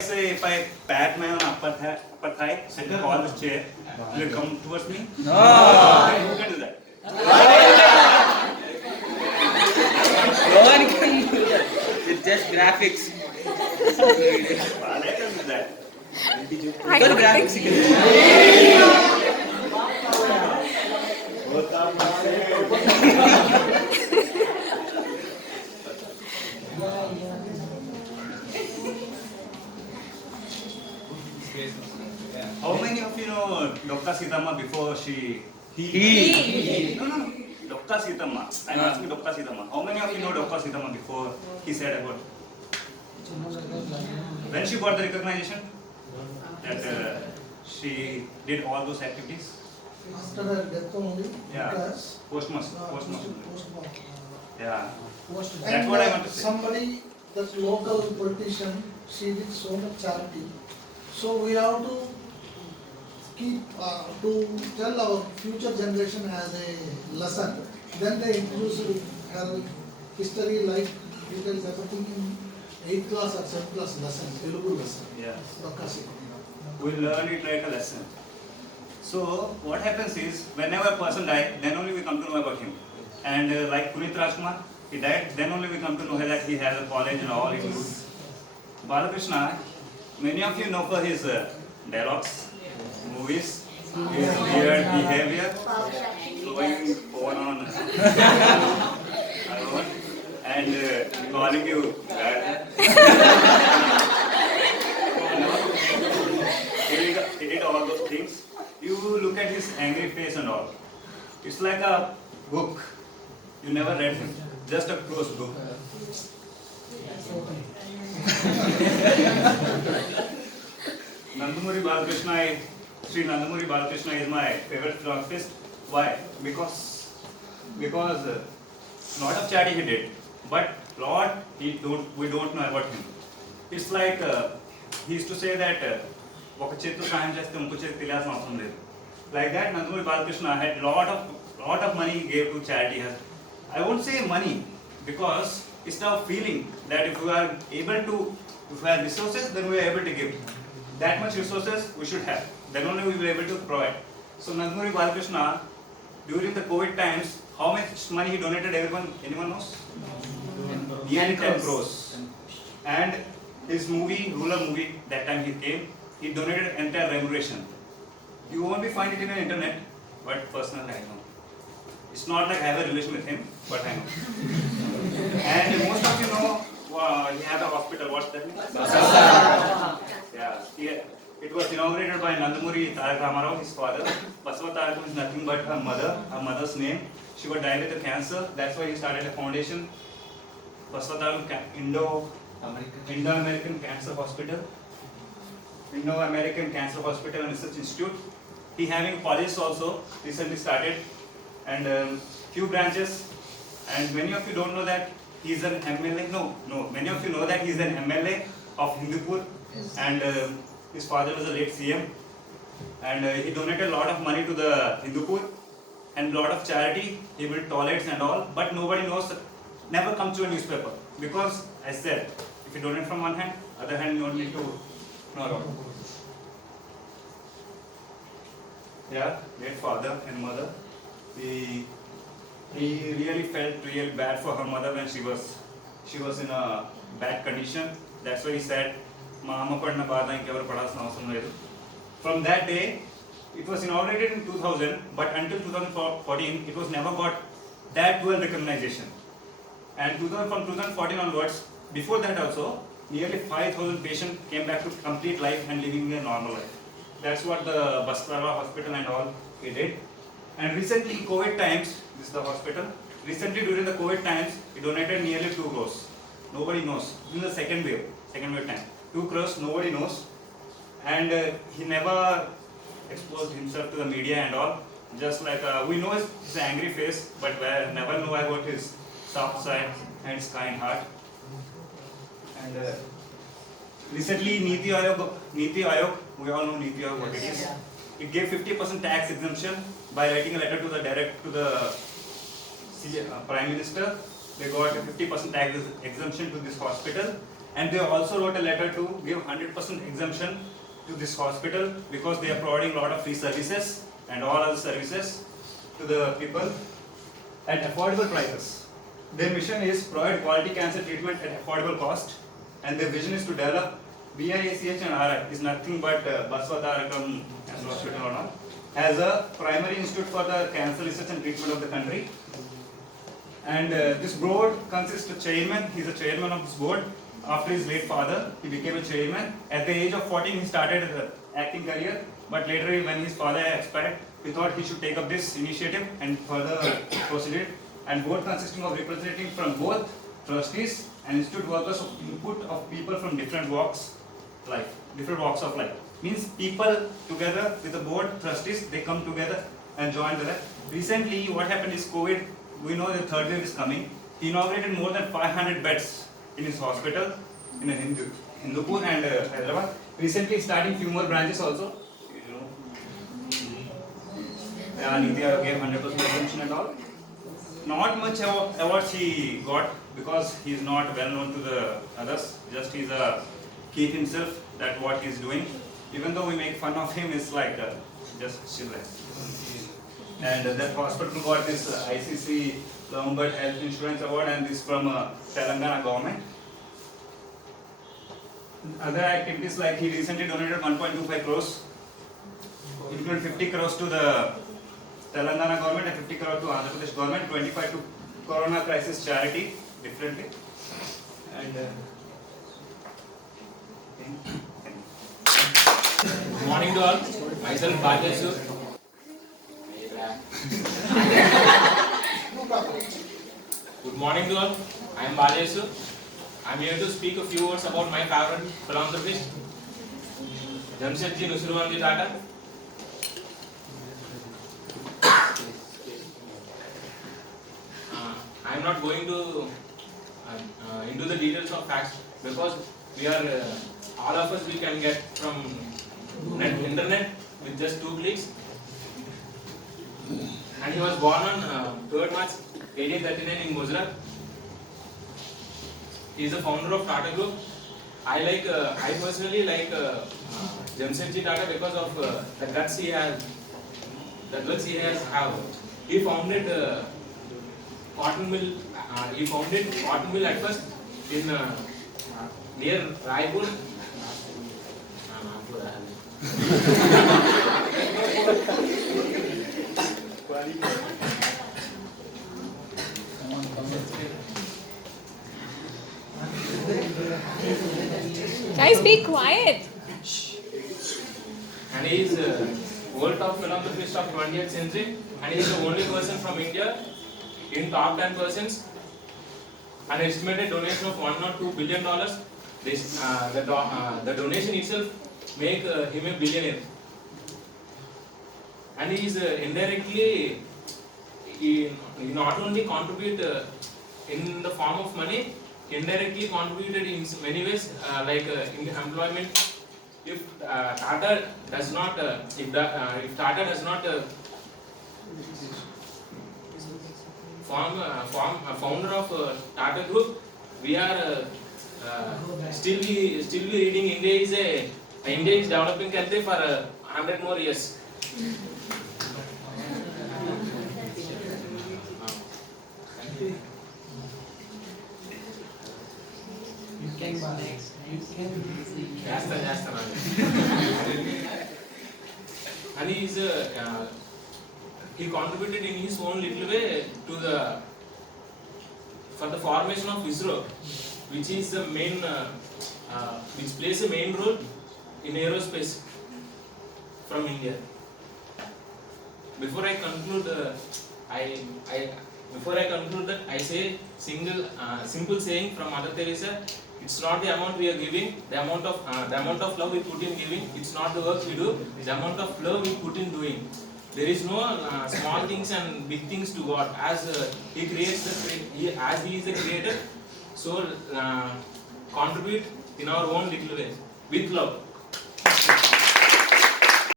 Say if I pat my own upper thigh, sit on this chair, will it come towards me? No. Who can do that? No one can do that. It's just graphics. I can do that. Because graphics you can do. How many of you know Dr. Sitama before she? No. Dr. Sitama. I'm asking Dr. Sitama. How many of you know Dr. Sitama before he said about? When she got the recognition that she did all those activities? After her death only, Yeah. because Postmortem. Yeah. and That's what I want to say. somebody, that local politician, she did so much charity. So we have to keep to tell our future generation as a lesson. Then they introduce her history, life details, everything in 8th class or 7th class lesson, Telugu lesson. Yeah. Dr. Sitama. We learn it like a lesson. So what happens is, whenever a person dies, then only we come to know about him. And like Punit Rajkumar, he died, then only we come to know that he has a college and all. Balakrishna, many of you know for his dialogues, movies, his weird behavior, going on alone, and calling you bad. He did all those things. You look at his angry face and all. It's like a book. You never read him. Just a closed book. Nandamuri Balakrishna, Sri Nandamuri Balakrishna is my favorite philanthropist. Why? Because lot of charity he did, but lot we don't know about him. It's like he used to say that ఒక చేతితో సాయం చేస్తే ఇంకో చేతికి తెలియాల్సిన అవసరం లేదు. Like that, Nandamuri Balakrishna had lot of money he gave to charity. I won't say money because it's our feeling that if we have resources, then we are able to give. That much resources we should have. Then only we will be able to provide. So Nandamuri Balakrishna, during the COVID times, how much money he donated? Anyone knows? Nearly 10 crores. And his movie, rural movie, that time he came, he donated entire remuneration. You won't be find it in the internet, but personally I know. It's not like I have a relation with him, but I know. And most of you know, he had a hospital. What's that? Yeah. It was inaugurated by Nandamuri Tarak Ramarao, his father. Basava Tarakam is nothing but her mother's name. She got died with a cancer. That's why he started a foundation, Basava Tarakam Indo-American Cancer Hospital. Indo-American Cancer Hospital and Research Institute. He having colleges also recently started, and few branches. And many of you don't know that he is an MLA. No. Many of you know that he is an MLA of Hindupur, and his father was a late CM. And he donated a lot of money to the Hindupur and lot of charity. He built toilets and all, but nobody knows. Never comes to a newspaper because I said, if you donate from one hand, other hand you don't need to know about. Yeah, great father and mother. He really felt real bad for her mother when she was in a bad condition. That's why he said, "Ma amma padna baada inkevaru padalsina avasaram ledu." From that day, it was inaugurated in 2000, but until 2014, it was never got that well recognition. And from 2014 onwards, before that also, nearly 5,000 patients came back to complete life and living a normal life. That's what the Basrara Hospital and all he did. And recently, COVID times, this is the hospital. Recently, during the COVID times, he donated nearly 2 crores. Nobody knows. In the second wave time, 2 crores, nobody knows. And he never exposed himself to the media and all. Just like we know his angry face, but we never know about his soft side and his kind heart. And recently, Niti Aayog, we all know Niti Aayog what it is. It gave 50% tax exemption by writing a letter to the Prime Minister. They got a 50% tax exemption to this hospital, And they also wrote a letter to give 100% exemption to this hospital because they are providing a lot of free services and all other services to the people at affordable prices. Their mission is provide quality cancer treatment at affordable cost, and their vision is to develop BIACH and RI is nothing but Baswa Tarakam Cancer Hospital or not, as a primary institute for the cancer research and treatment of the country. And this board consists of chairman. He is the chairman of this board. After his late father, he became a chairman. At the age of 14, he started his acting career. But later, when his father expired, he thought he should take up this initiative and further proceed. And board consisting of representatives from both trustees and institute workers of input of people from different walks of life. Means people together with the board trustees, they come together and join the. Recently, what happened is COVID. We know the third wave is coming. He inaugurated more than 500 beds in his hospital in Hindupur and Hyderabad. Recently, starting few more branches also. Niti Aayog gave 100% attention and all. Not much awards he got because he is not well known to the others. Just he's a keep himself that what he's doing. Even though we make fun of him, it's like just chill. And that hospital got this ICC Lombard Health Insurance Award, and this from Telangana government. Other activities like he recently donated 1.25 crores, including 50 crores to the Telangana government and 50 crores to Andhra Pradesh government, 25 to Corona Crisis Charity differently. And Good morning to all. Myself Bhajesu. Good morning to all. I am Bhajesu. I am here to speak a few words about my favorite philanthropist, Jamshedji Nusruwanji Tata. I am not going to into the details of facts because we are all of us we can get from internet with just 2 clicks. And he was born on 3rd March 1839 in Gujarat. He is the founder of Tata Group. I personally like Jamshedji Tata because of the guts he has. He founded cotton mill. He founded cotton mill at first in near Raipur. Guys, be quiet. And he is world top philanthropist of 20th century, and he is the only person from India in top 10 persons. An estimated donation of $1 or $2 billion. The donation itself make him a billionaire. And he is indirectly, he not only contribute in the form of money, indirectly contributed in many ways, like in employment. If Tata does not, if Tata does not founder of Tata Group, we are still be reading India is developing country for 100 more years. And he contributed in his own little way to for the formation of ISRO, which is the main, which plays a main role in aerospace from India. Before I conclude, that I say simple saying from Mother Teresa. It's not the amount we are giving, the amount of love we put in giving. It's not the work we do, the amount of love we put in doing. There is no small things and big things to God. As He creates as He is the creator, so contribute in our own little way with love.